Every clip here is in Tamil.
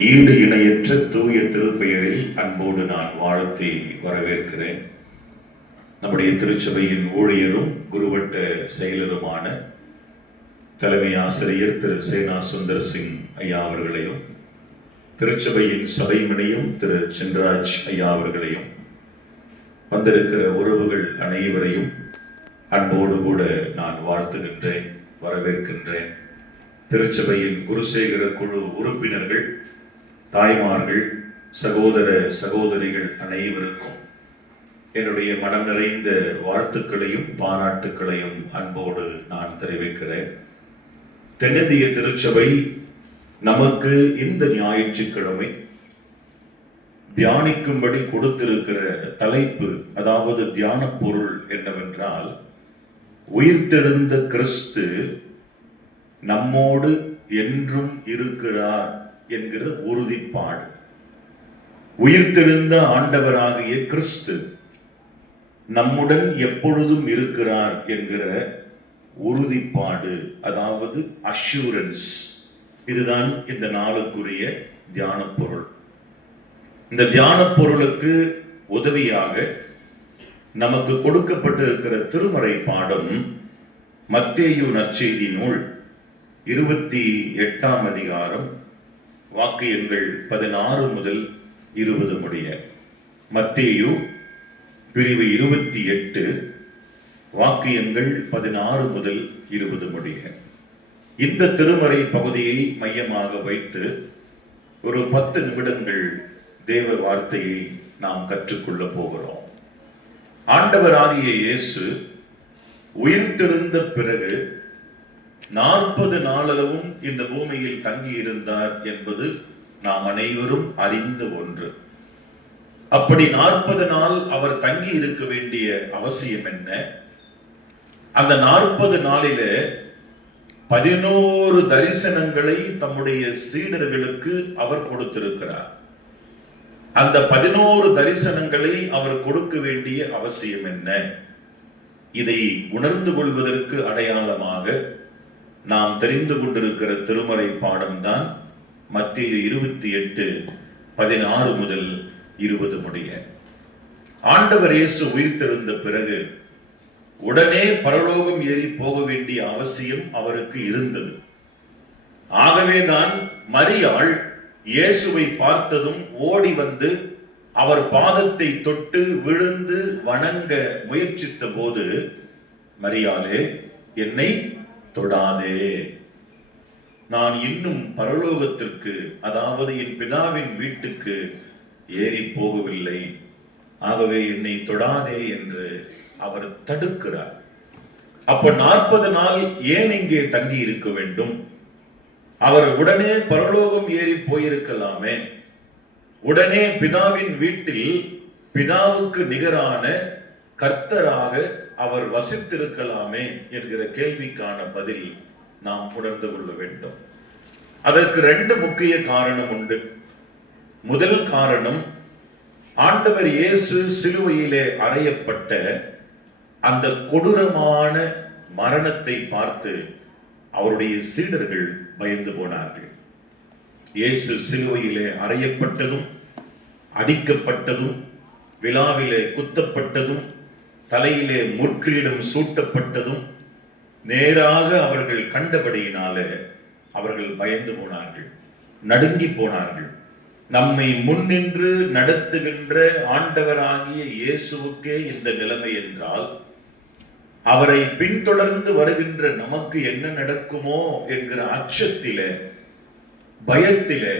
ஈடு இணையற்ற தூய திருப்பெயரில் அன்போடு நான் வாழ்த்தை வரவேற்கிறேன். நம்முடைய திருச்சபையின் ஊழியரும் குருவட்ட செயலருமான தலைமை ஆசிரியர் திரு சேனா சுந்தர் சிங் ஐயா அவர்களையும், திருச்சபையின் சபைமணியும் திரு சின்ராஜ் ஐயா அவர்களையும், வந்திருக்கிற உறவுகள் அனைவரையும் அன்போடு கூட நான் வாழ்த்துகின்றேன், வரவேற்கின்றேன். திருச்சபையின் குருசேகர குழு உறுப்பினர்கள், தாய்மார்கள், சகோதர சகோதரிகள் அனைவருக்கும் என்னுடைய மனம் நிறைந்த வாழ்த்துக்களையும் பாராட்டுக்களையும் அன்போடு நான் தெரிவிக்கிறேன். தென்னிந்திய திருச்சபை நமக்கு இந்த ஞாயிற்றுக்கிழமை தியானிக்கும்படி கொடுத்திருக்கிற தலைப்பு, அதாவது தியான பொருள் என்னவென்றால், உயிர்த்தெழுந்த கிறிஸ்து நம்மோடு என்றும் இருக்கிறார் என்கிற உறுதிப்பாடு. உயிர்த்தெழுந்த ஆண்டவராகிய கிறிஸ்து நம்முடன் எப்பொழுதும் இருக்கிறார் என்கிற உறுதிப்பாடு, அதாவது அஷூரன்ஸ். இதுதான் இந்த நாளுக்குரிய தியான பொருள். இந்த தியான பொருளுக்கு உதவியாக நமக்கு கொடுக்கப்பட்டிருக்கிற திருமறை பாடம் மத்தேயு நற்செய்தி நூல் 28ஆம் அதிகாரம் வாக்கியங்கள் 16 முதல் 20 முடிய. மத்தேயு பிரிவு 28 வாக்கியங்கள் 16 முதல் 20 முடிய. இந்த திருமறை பகுதியை மையமாக வைத்து ஒரு 10 நிமிடங்கள் தேவ வார்த்தையை நாம் கற்றுக்கொள்ள போகிறோம். ஆண்டவராகிய இயேசு உயிர்த்தெழுந்த பிறகு 40 நாளளவும் இந்த பூமியில் தங்கி இருந்தார் என்பது நாம் அனைவரும் அறிந்த ஒன்று. அப்படி 40 நாள் அவர் தங்கி இருக்க வேண்டிய அவசியம் என்ன? அந்த 40 நாளிலே 11 தரிசனங்களை தம்முடைய சீடர்களுக்கு அவர் கொடுத்திருக்கிறார். அந்த 11 தரிசனங்களை அவர் கொடுக்க வேண்டிய அவசியம் என்ன? இதை உணர்ந்து கொள்வதற்கு அடையாளமாக நாம் தெரிந்து கொண்டிருக்கிற திருமறை பாடம்தான் மத்தேயு 28 16 முதல் 20 முடிய. ஆண்டவர் இயேசு உயிர்த்தெழுந்த பிறகு உடனே பரலோகம் ஏறி போக வேண்டிய அவசியம் அவருக்கு இருந்தது. ஆகவேதான் மரியாள் இயேசுவை பார்த்ததும் ஓடி வந்து அவர் பாதத்தை தொட்டு விழுந்து வணங்க முயற்சித்த போது, மரியாளே, என்னை தொடாதே, நான் இன்னும் பரலோகத்திற்கு, அதாவது என் பிதாவின் வீட்டுக்கு ஏறி போகவில்லை, ஆகவே என்னை தொடாதே என்று அவர் தடுக்கிறார். அப்ப 40 நாள் ஏன் இங்கே தங்கி இருக்க வேண்டும்? அவர் உடனே பரலோகம் ஏறி போயிருக்கலாமே, உடனே பிதாவின் வீட்டில் பிதாவுக்கு நிகரான கர்த்தராக அவர் வசித்திருக்கலாமே என்கிற கேள்விக்கான பதில் நாம் உணர்ந்து கொள்ள வேண்டும். அதற்கு 2 முக்கிய காரணம் உண்டு. முதல் காரணம், ஆண்டவர் இயேசு சிலுவையிலே அறையப்பட்ட அந்த கொடூரமான மரணத்தை பார்த்து அவருடைய சீடர்கள் பயந்து போனார்கள். இயேசு சிலுவையிலே அறையப்பட்டதும், அடிக்கப்பட்டதும், விலாவிலே குத்தப்பட்டதும், தலையிலே முற்கிரீடம் சூட்டப்பட்டதும் நேராக அவர்கள் கண்டபடியினாலே அவர்கள் பயந்து போனார்கள், நடுங்கி போனார்கள். நம்மை முன்னின்று நடத்துகின்ற ஆண்டவராகிய இயேசுவுக்கே இந்த நிலைமை என்றால், அவரை பின்தொடர்ந்து வருகின்ற நமக்கு என்ன நடக்குமோ என்கிற அச்சத்திலே, பயத்திலே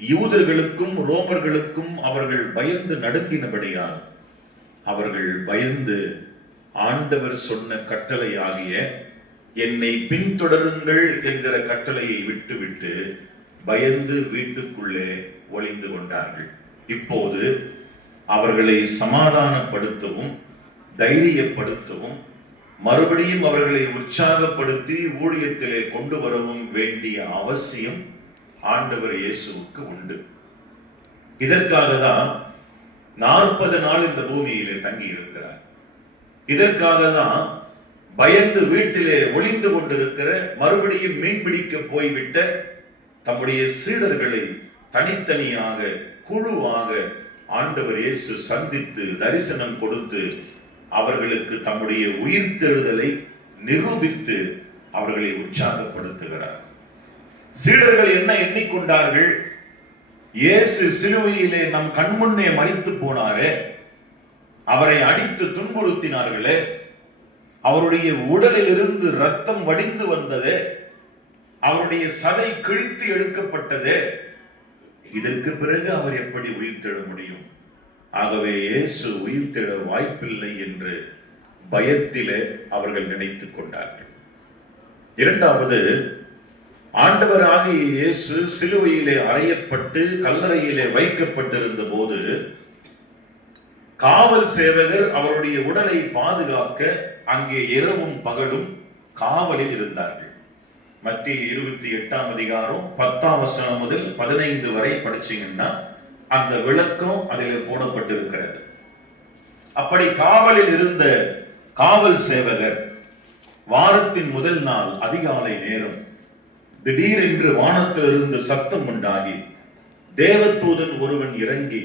யூதர்களுக்கும் ரோமர்களுக்கும் அவர்கள் பயந்து நடுங்கினபடியால் அவர்கள் பயந்து ஆண்டவர் சொன்ன கட்டளையாகிய என்னை பின்தொடருங்கள் என்கிற கட்டளையை விட்டுவிட்டு பயந்து வீட்டுக்குள்ளே ஒளிந்து கொண்டார்கள். இப்போது அவர்களை சமாதானப்படுத்தவும் தைரியப்படுத்தவும் மறுபடியும் அவர்களை உற்சாகப்படுத்தி ஊழியத்திலே கொண்டு வரவும் வேண்டிய அவசியம் ஆண்டவர் இயேசுவுக்கு உண்டு. இதற்காக தான் 40 நாள் இந்த பூமியிலே தங்கி இருக்கிறார். இதற்காக தான் பயந்து வீட்டிலே ஒளிந்து கொண்டிருக்கிற, மறுபடியும் மீன் பிடிக்க போய்விட்ட தம்முடைய சீடர்களை தனித்தனியாக குழுவாக ஆண்டவர் இயேசு சந்தித்து தரிசனம் கொடுத்து அவர்களுக்கு தம்முடைய உயிர்த்தெழுதலை நிரூபித்து அவர்களை உற்சாகப்படுத்துகிறார். சீடர்கள் என்ன எண்ணிக்கொண்டார்கள்? இயேசு சிலுவையிலே நம் கண்முன்னே மரித்து போனாரே, அவரை அடித்து துன்புறுத்தினார்களே, அவருடைய உடலில் இருந்து ரத்தம் வடிந்து வந்ததே, அவருடைய சதை கிழித்து எடுக்கப்பட்டதே, இதற்கு பிறகு அவர் எப்படி உயிர்த்தெழ முடியும்? ஆகவே இயேசு உயிர்த்தெழ வாய்ப்பில்லை என்று பயத்திலே அவர்கள் நினைத்துக் கொண்டார்கள். இரண்டாவது, ஆண்டவராகிய இயேசு சிலுவையிலே அறையப்பட்டு கல்லறையிலே வைக்கப்பட்டிருந்த போது காவல் சேவகர் அவருடைய உடலை பாதுகாக்க அங்கே இரவும் பகலும் காவலில் இருந்தார்கள். மத்திய 28ஆம் அதிகாரம் 10ஆம் வசனம் முதல் 15 வரை படிச்சீங்கன்னா அந்த விளக்கம் அதிலே போடப்பட்டிருக்கிறது. அப்படி காவலில் இருந்த காவல் சேவகர் வாரத்தின் முதல் நாள் அதிகாலை நேரம் திடீரென்று வானத்திலிருந்து சத்தம் உண்டாகி தேவதூதன் ஒருவன் இறங்கி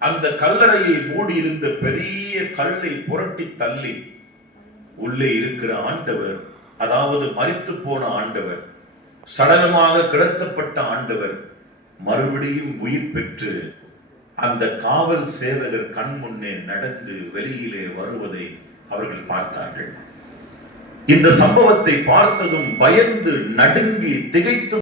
அந்த கல்லறையை மூடியிருந்த பெரிய கல்லை புரட்டி தள்ளி உள்ளே இருக்கிற ஆண்டவர், அதாவது மரித்து போன ஆண்டவர், சடலமாக கிடத்தப்பட்ட ஆண்டவர் மறுபடியும் உயிர் பெற்று அந்த காவல் சேவகர் கண் முன்னே நடந்து வெளியிலே வருவதை அவர்கள் பார்த்தார்கள். இந்த சம்பவத்தை பார்த்ததும் பயந்து நடுங்கி திகைத்து